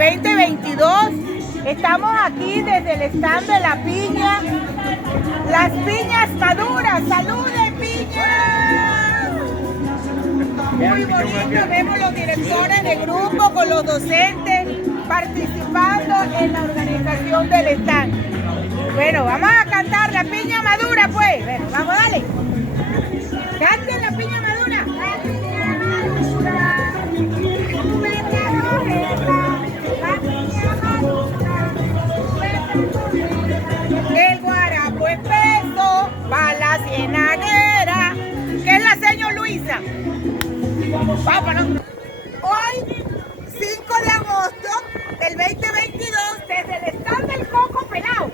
2022. Estamos aquí desde el stand de la piña. Las piñas maduras. ¡Saluden, piñas! Muy bonito, vemos los directores de grupo con los docentes participando en la organización del stand. Bueno, vamos a cantar la piña madura, pues. Bueno, vamos, dale. Canten la piña madura. La piña madura, el guarapo espeso va la cienaguera. ¿Qué es la señor Luisa? Vámonos. Hoy, 5 de agosto del 2022, desde el stand del coco pelado.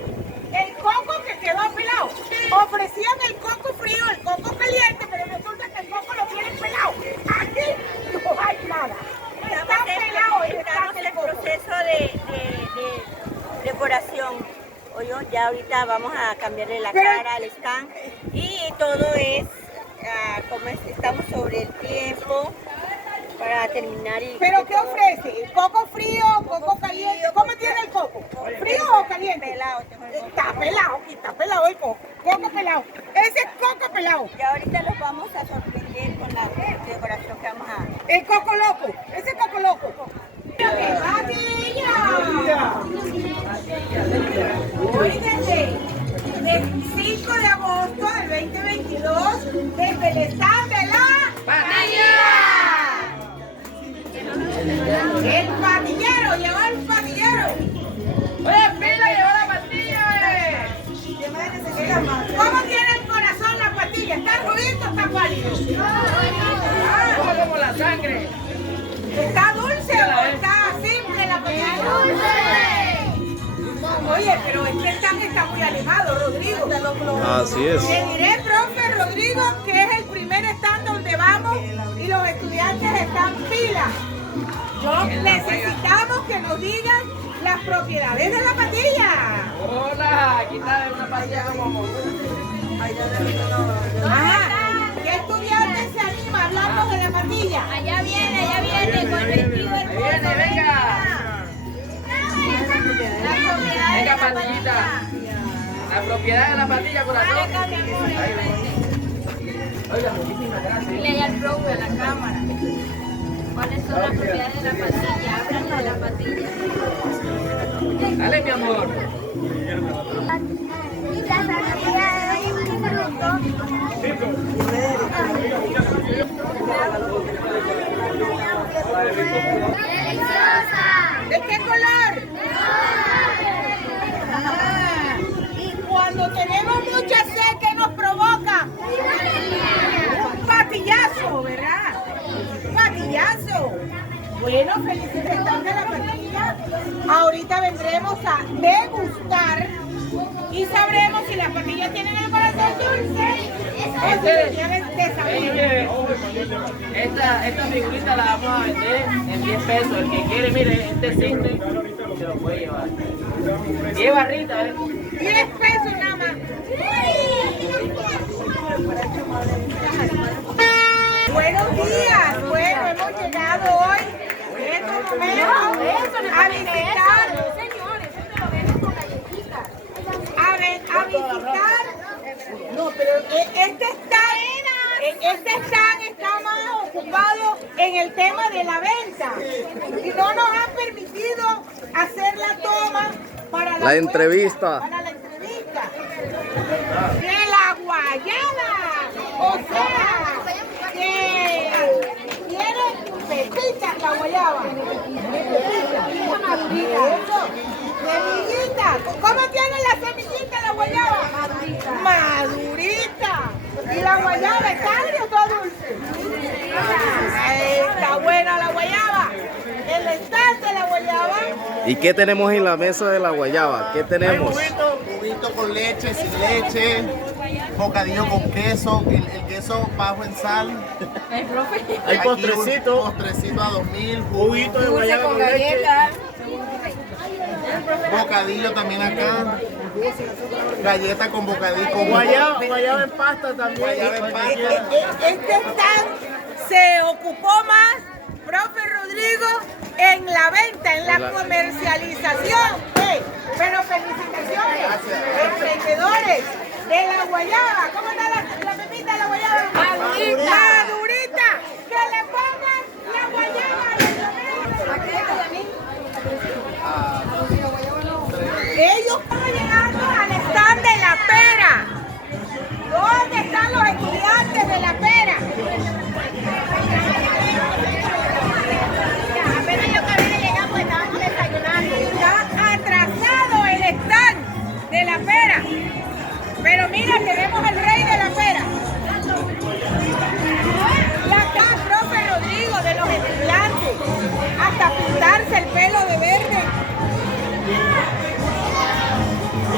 El coco que quedó pelado. Ofrecían el coco frío, el coco caliente, pero resulta que el coco lo tienen pelado. Aquí no hay nada. Está pelado. Estamos en el proceso de decoración. Oye, ya ahorita vamos a cambiarle la cara al stand y todo es como estamos sobre el tiempo para terminar. ¿Pero qué ofrece? ¿Coco frío, coco caliente? ¿Cómo tiene el coco? ¿Frío o caliente? Pelado. Está pelado el coco. Coco pelado. Ese es coco pelado. Y ahorita los vamos a sorprender con la decoración que vamos a... El coco loco. Ese coco loco. Hoy desde el 5 de agosto del 2022, desde el stand de la patilla. El patillero, llegó el patillero. ¡Oye, pila, llegó la patilla! ¿Cómo tiene el corazón la patilla? ¿Está rudito o está pálido? Como la sangre. ¿Está dulce o está simple la patilla? Oye, pero este stand está muy animado, Rodrigo. Así es. Le diré, profe Rodrigo, que es el primer stand donde vamos y los estudiantes están pilas. Necesitamos que nos digan las propiedades de la patilla. Hola, aquí está una patilla como... ¿Qué estudiante se anima a hablarnos de la patilla? Allá viene, con el vestido Ahí viene, venga. Venga, patillita. La propiedad de la patilla, corazón. Oiga, muchísimas gracias. Dile allá al profe, a la cámara. ¿Cuáles son las propiedades de la patilla? Háblanos de la patilla. Dale, mi amor. ¿De qué color? Y cuando tenemos mucha sed, ¿qué nos provoca? Un patillazo, ¿verdad? Un patillazo. Bueno, felicitaciones a la patilla. Ahorita vendremos a degustar y sabremos si las patillas tienen el corazón dulce o si tienen de sabor. Esta figurita la vamos a vender en 10 pesos. El que quiere, mire, este cinte se lo puede llevar. 10 barritas, 10 pesos nada más. Buenos días. Bueno, hemos llegado hoy en este momento a visitar. A visitar. No, pero este stand está más ocupado en el tema de la venta y no nos han permitido hacer la toma para la entrevista. Para la entrevista de la guayaba, o sea, que tiene pepitas la guayaba, pepita madurita, eso, semillita. ¿Cómo tiene la semillita la guayaba? Madurita. ¿Y la guayaba está agria o está dulce? Está buena la guayaba. El stand de la guayaba. ¿Y qué tenemos en la mesa de la guayaba? ¿Qué tenemos? Juguito con leche, sin leche, bocadillo con queso, el queso bajo en sal. Hay Aquí postrecito. un postrecito a 2000, Juguito de guayaba con leche. bocadillo también acá, galleta con bocadillo, con Guayaba en pasta también. guayaba en pasta. Este stand se ocupó más, profe Rodrigo, en la venta, en la comercialización. Pero felicitaciones, emprendedores de la guayaba. ¿Cómo está la pepita de la guayaba? Madurita. Madurita. Que le pongan la guayaba Ellos están llegando al stand de la pera. ¿Dónde están los estudiantes de la pera? Apenas yo acabé de llegar, pues estábamos desayunando. Está atrasado el stand de la pera. Pero mira, tenemos el rey de la pera. Y acá, profe Rodrigo, de los estudiantes. Hasta pintarse el pelo de verde.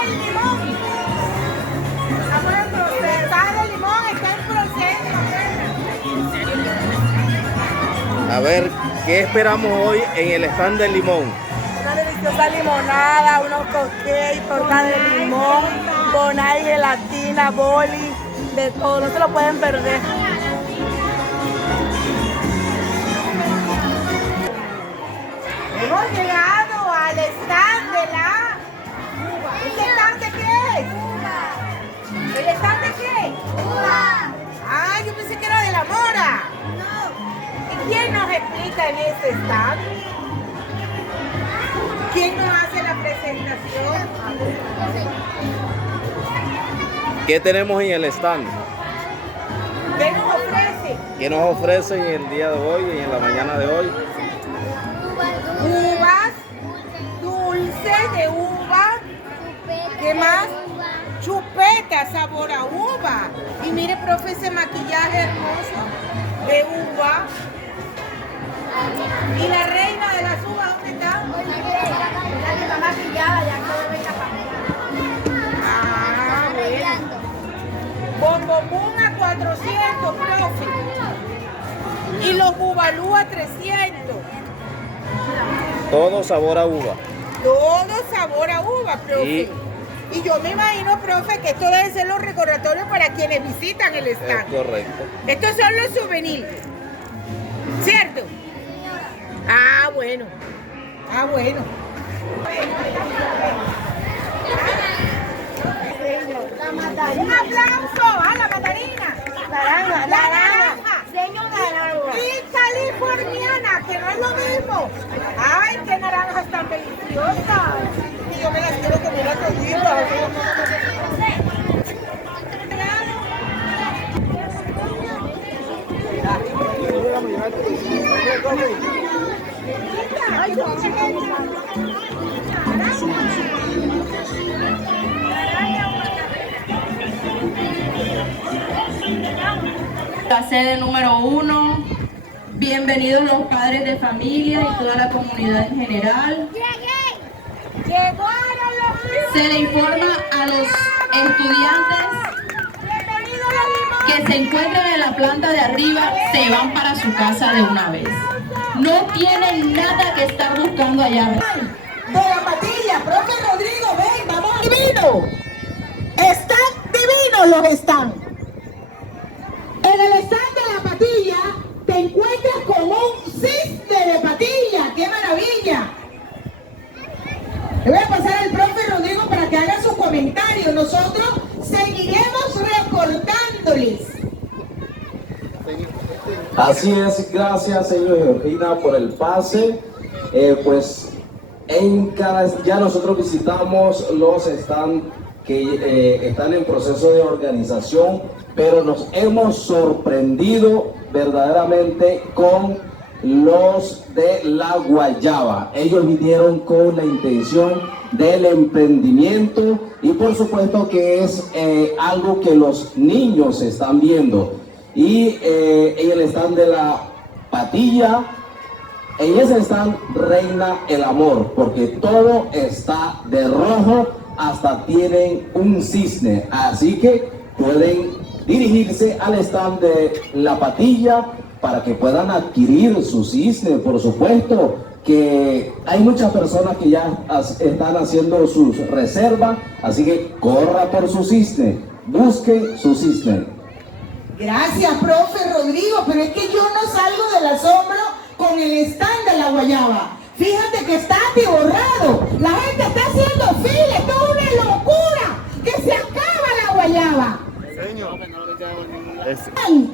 El limón. Estamos en proceso. El limón está en proceso. A ver, ¿qué esperamos hoy en el stand del limón? Una deliciosa limonada, unos cupcakes, torta de limón, bonai, gelatina, boli, de todo, no se lo pueden perder. Hemos llegado al stand de la uva. ¿Este stand de qué es? ¿El stand de qué? Uva. Ah, yo pensé que era de la mora. ¿Y quién nos explica en este stand? ¿Quién nos hace la presentación? ¿Qué tenemos en el stand? ¿Qué nos ofrece? ¿Qué nos ofrecen el día de hoy y en la mañana de hoy? Uvas, dulce de uva. ¿Qué más? Chupeta, sabor a uva. Y mire, profe, ese maquillaje hermoso de uva. ¿Y la reina de las uvas dónde está? La que está maquillada, ya que venga para allá. Bombomón a 400, profe. Y los bubalú a 300. Todo sabor a uva. Todo sabor a uva, profe. Y yo me imagino, profe, que esto debe ser los recordatorios para quienes visitan el stand. Es correcto. Estos son los souvenirs. ¿Cierto? Ah, bueno. Ah, bueno. Un aplauso a la mandarina. Naranja, naranja. Señor naranja. Y californiana, que no es lo mismo. Ay, qué naranjas tan deliciosas. Y yo me las quiero comer a toditas. La sede número 1, bienvenidos los padres de familia y toda la comunidad en general. Se le informa a los estudiantes que se encuentran en la planta de arriba, se van para su casa de una vez. No tienen nada que estar buscando allá. De la Patilla, profe Rodrigo, ven, vamos. Divino. Están divinos los están. En el stand de la Patilla te encuentras con un cisne de patilla. ¡Qué maravilla! Le voy a pasar al profe Rodrigo para que haga su comentario. Nosotros seguiremos reportándoles. Así es, gracias señor Georgina por el pase. Pues ya nosotros visitamos los stands que están en proceso de organización, pero nos hemos sorprendido verdaderamente con los de la guayaba. Ellos vinieron con la intención del emprendimiento y por supuesto que es algo que los niños están viendo. Y en el stand de la Patilla, en ese stand reina el amor, porque todo está de rojo, hasta tienen un cisne, así que pueden dirigirse al stand de la Patilla para que puedan adquirir su cisne. Por supuesto que hay muchas personas que ya están haciendo sus reservas, así que corra por su cisne, busque su cisne. Gracias, profe Rodrigo, pero es que yo no salgo del asombro con el stand de la guayaba. Fíjate que está atiborrado. La gente está haciendo fila. Esto es una locura. Que se acaba la guayaba.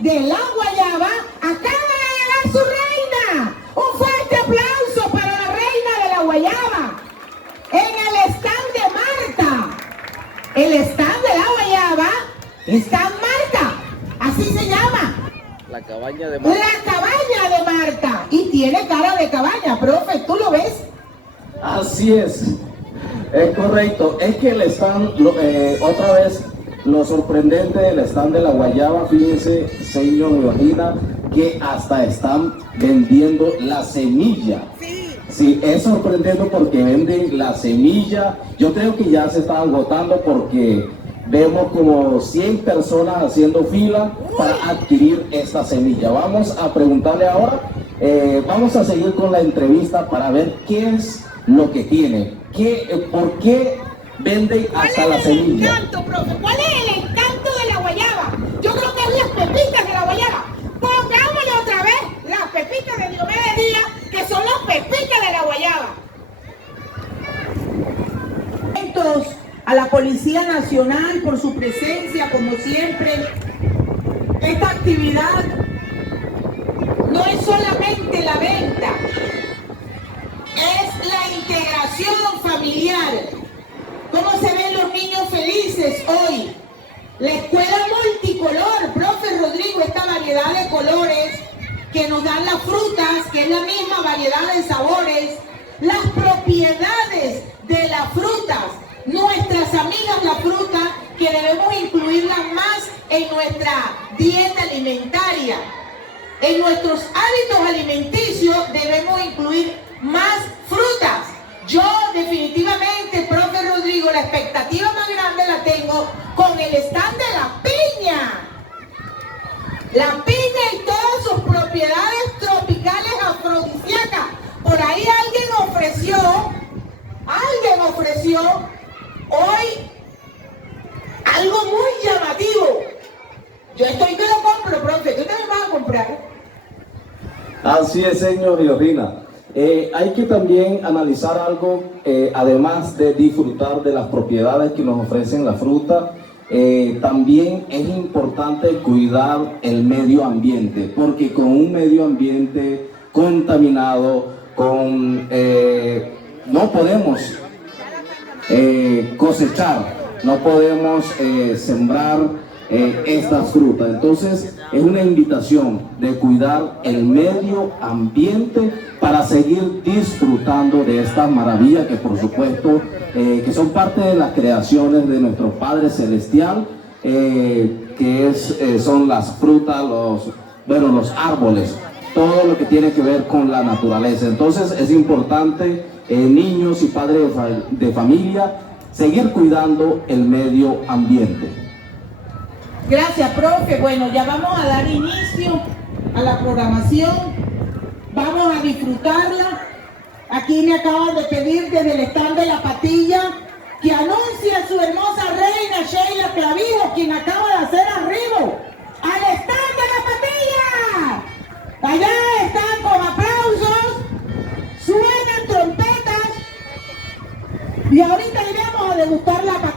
De la guayaba acaba de llegar su reina. Un fuerte aplauso para la reina de la guayaba. En el stand de Marta. El stand de la guayaba está Marta. Así se llama. La cabaña de Marta. La cabaña de Marta. Y tiene cara de cabaña, profe, ¿tú lo ves? Así es correcto. Es que el stand, otra vez, lo sorprendente del stand de la guayaba, fíjense, señor Georgina, que hasta están vendiendo la semilla. Sí, es sorprendente porque venden la semilla. Yo creo que ya se está agotando porque vemos como 100 personas haciendo fila para adquirir esta semilla. Vamos a preguntarle ahora, vamos a seguir con la entrevista para ver qué es lo que tiene, por qué venden hasta la semilla. ¿Cuál es el encanto, profe? ¿Cuál es el encanto de la guayaba? Yo creo que es las pepitas de la guayaba. Pongámosle otra vez las pepitas de Diomedes Díaz, que son las pepitas de la guayaba. A la Policía Nacional por su presencia, como siempre. Esta actividad no es solamente la venta, es la integración familiar. ¿Cómo se ven los niños felices hoy? La escuela multicolor, profe Rodrigo, esta variedad de colores que nos dan las frutas, que es la misma variedad de sabores, las propiedades de las frutas, nuestras amigas la fruta, que debemos incluirla más en nuestra dieta alimentaria. En nuestros hábitos alimenticios debemos incluir más frutas. Yo definitivamente, profe Rodrigo, la expectativa más grande la tengo con el stand de la piña. La piña y todas sus propiedades tropicales afrodisíacas. Por ahí alguien ofreció hoy algo muy llamativo. Yo estoy que lo compro, profe. ¿Tú también vas a comprar? Así es, señor Georgina. Hay que también analizar algo, además de disfrutar de las propiedades que nos ofrecen la fruta, también es importante cuidar el medio ambiente, porque con un medio ambiente contaminado, no podemos cosechar, no podemos sembrar estas frutas. Entonces es una invitación de cuidar el medio ambiente para seguir disfrutando de estas maravillas que por supuesto que son parte de las creaciones de nuestro Padre Celestial, son las frutas, los árboles, todo lo que tiene que ver con la naturaleza. Entonces es importante, niños y padres de familia, seguir cuidando el medio ambiente. Gracias, profe. Bueno, ya vamos a dar inicio a la programación. Vamos a disfrutarla. Aquí me acaban de pedir desde el stand de La Patilla que anuncie a su hermosa reina Sheila Clavijo, quien acaba de hacer arribo al stand de La Patilla. Allá están con aplausos, suenan trompetas y ahorita iremos a degustar la patilla.